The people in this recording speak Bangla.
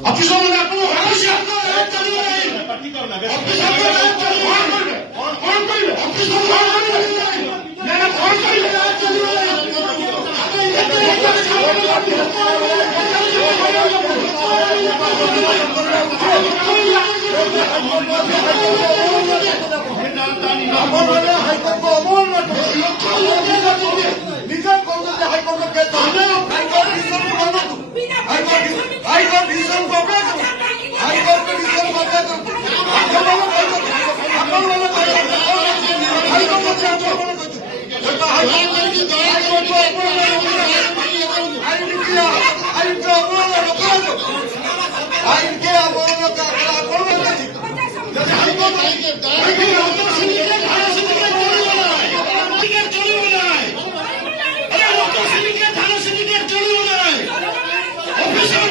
অফিসের কোনো মানুষ আপনার চালিয়ে নেই অফিসের হাইকোর্ট অমল নিজাম কংগ্রেস হাইকোর্টকে হাইকোর্ট ডিসিশন পাবে হাইকোর্ট ডিসিশন পাবে আইনকে অবমাননা Officer,